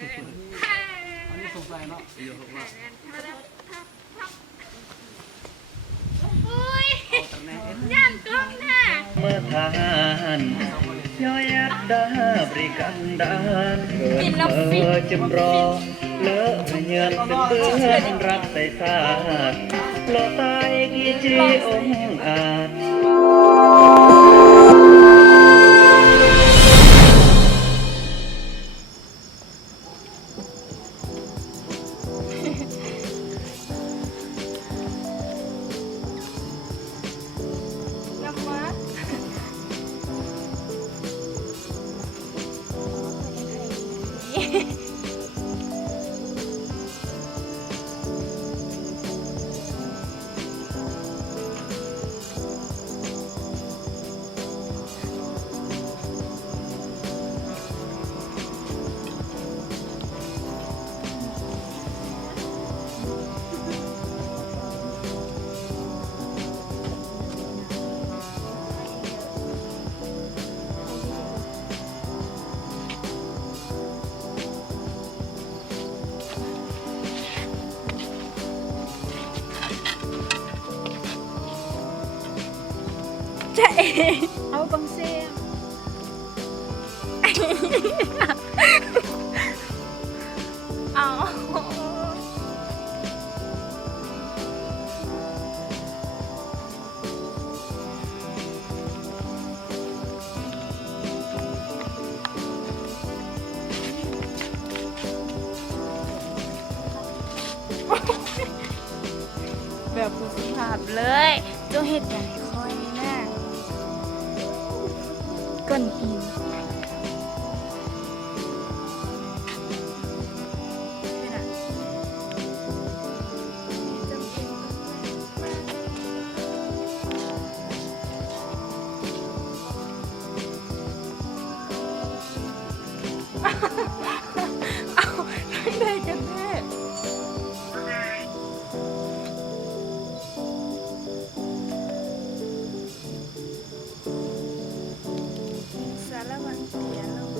อันนี้สงสัยเนาะอยู่หกเนาะย่านกล้องหน้าเมื่อทหารย่อยยัดดาบริกันดานเกิดเมื่อจำรอเลอะเยือนเป็นเพื่อนรักใส่ศาสตร์โลตายกี่จีองอาจจะเองเอาบังเสียงเอาแบบผู้สุภาพเลยจงเห็ดอย่างคอยแน่ก้นอินเอาไม่ได้กันแน่สารวัตรเสียลง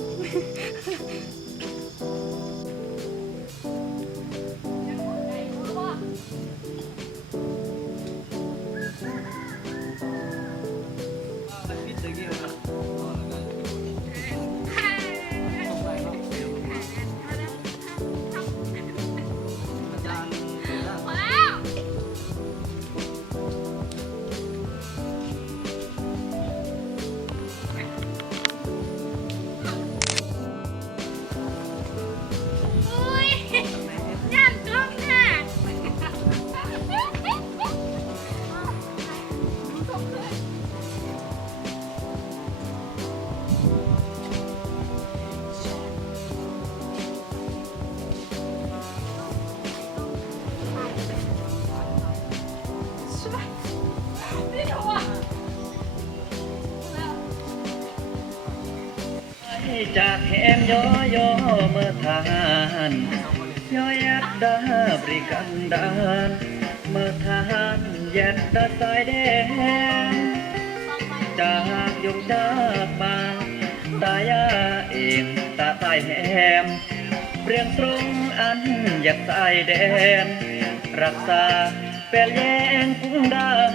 จากแขนย่อย่อเมื่อทหารย่อยัดดาบริกันดานเมื่อทหารยัดดาสายแดงจากยงจากมาตายาเองตาตายแหมเปรียงตรงอันอยากสายแดนรักษาเปลี่ยนแยงคุ้งดาน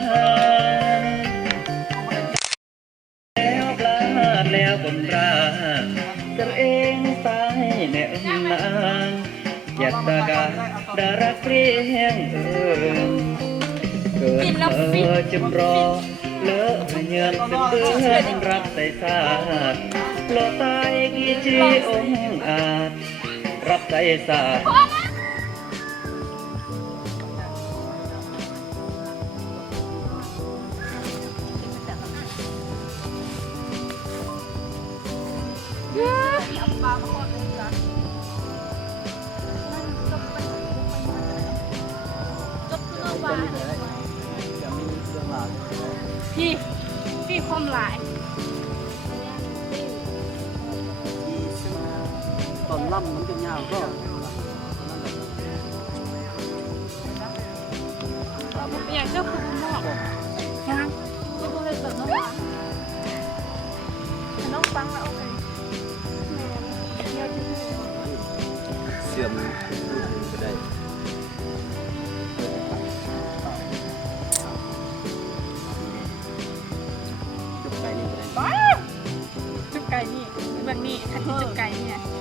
แล้วปลาแล้วบนราตัวเองตายแน่นางอยากตากาดารักเรียงเกิดจำรอเลอะเยือนเป็นเพื่อนรักใส่ศาสตร์โลตายกี่จีองอาจรักใส่ศาสตร์พี่คมหลาย ตอนล่ำมันจะยาวก็ อย่างเจ้าคุณนอกนะก็เลยเปิดน้องฟังน้องฟังแล้วโอเค ชื่อมก็ได้จุกไก่นี่ก็ได้ จุกไก่นี่เบื้องนี้คันที่จุกไก่นี่นะ